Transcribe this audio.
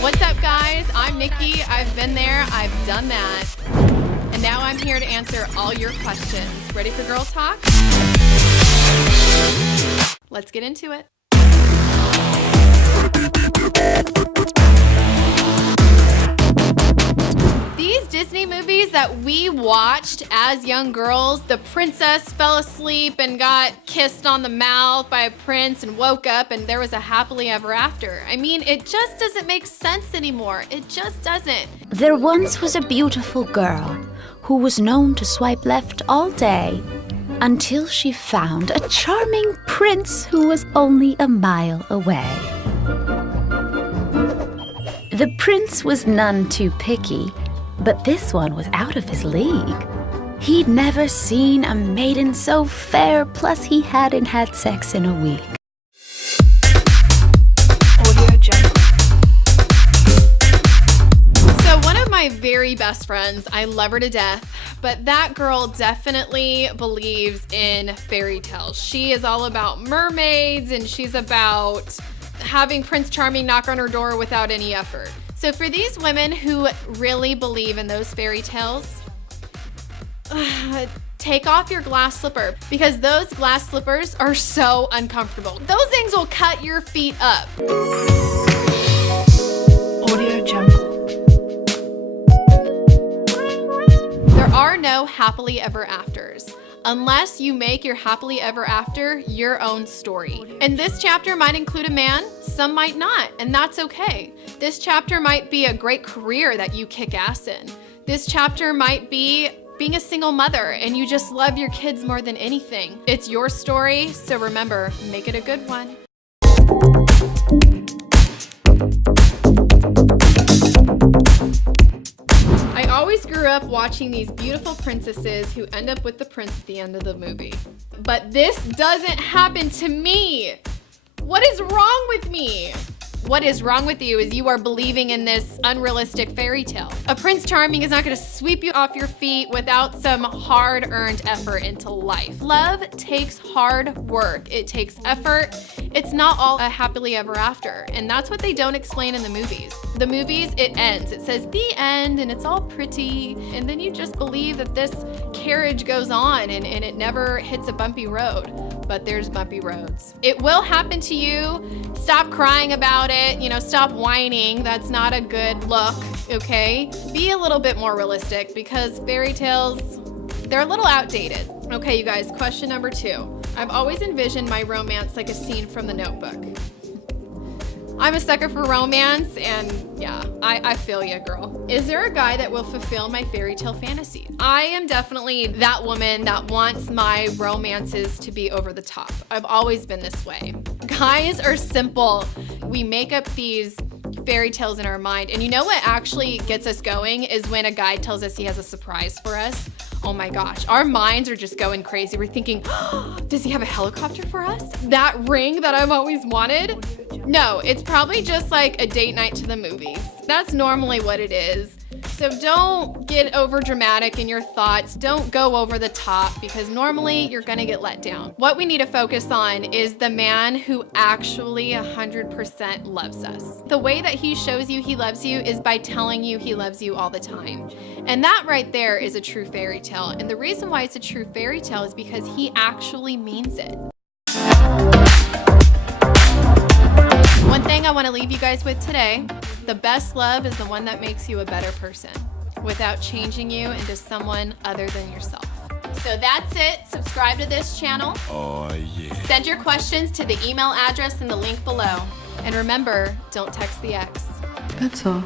What's up, guys? I'm Nikki. I've been there. I've done that. And now I'm here to answer all your questions. Ready for Girl Talk? Let's get into it. These Disney movies that we watched as young girls, the princess fell asleep and got kissed on the mouth by a prince and woke up and there was a happily ever after. I mean, it just doesn't make sense anymore. It just doesn't. There once was a beautiful girl who was known to swipe left all day until she found a charming prince who was only a mile away. The prince was none too picky, but this one was out of his league. He'd never seen a maiden so fair, plus he hadn't had sex in a week. So one of my very best friends, I love her to death, but that girl definitely believes in fairy tales. She is all about mermaids and she's about having Prince Charming knock on her door without any effort. So for these women who really believe in those fairy tales, take off your glass slipper because those glass slippers are so uncomfortable. Those things will cut your feet up. Audio Jungle. There are no happily ever afters unless you make your happily ever after your own story. And this chapter might include a man, some might not, and that's okay. This chapter might be a great career that you kick ass in. This chapter might be being a single mother and you just love your kids more than anything. It's your story, so remember, make it a good one. I always grew up watching these beautiful princesses who end up with the prince at the end of the movie. But this doesn't happen to me. What is wrong with me? What is wrong with you is you are believing in this unrealistic fairy tale. A Prince Charming is not gonna sweep you off your feet without some hard-earned effort into life. Love takes hard work. It takes effort. It's not all a happily ever after. And that's what they don't explain in the movies. The movies, it ends. It says the end and it's all pretty. And then you just believe that this carriage goes on and it never hits a bumpy road. But there's bumpy roads. It will happen to you. Stop crying about it. Stop whining. That's not a good look, okay? Be a little bit more realistic because fairy tales, they're a little outdated. Okay, you guys, question number 2. I've always envisioned my romance like a scene from The Notebook. I'm a sucker for romance, and yeah, I feel ya, girl. Is there a guy that will fulfill my fairy tale fantasies? I am definitely that woman that wants my romances to be over the top. I've always been this way. Guys are simple. We make up these fairy tales in our mind, and you know what actually gets us going is when a guy tells us he has a surprise for us. Oh my gosh, our minds are just going crazy. We're thinking, oh, does he have a helicopter for us? That ring that I've always wanted? No, it's probably just like a date night to the movies. That's normally what it is. So don't get over dramatic in your thoughts. Don't go over the top because normally you're gonna get let down. What we need to focus on is the man who actually 100% loves us. The way that he shows you he loves you is by telling you he loves you all the time. And that right there is a true fairy tale. And the reason why it's a true fairy tale is because he actually means it. One thing I want to leave you guys with today, the best love is the one that makes you a better person without changing you into someone other than yourself. So that's it. Subscribe to this channel. Oh, yeah. Send your questions to the email address in the link below. And remember, don't text the ex. That's all.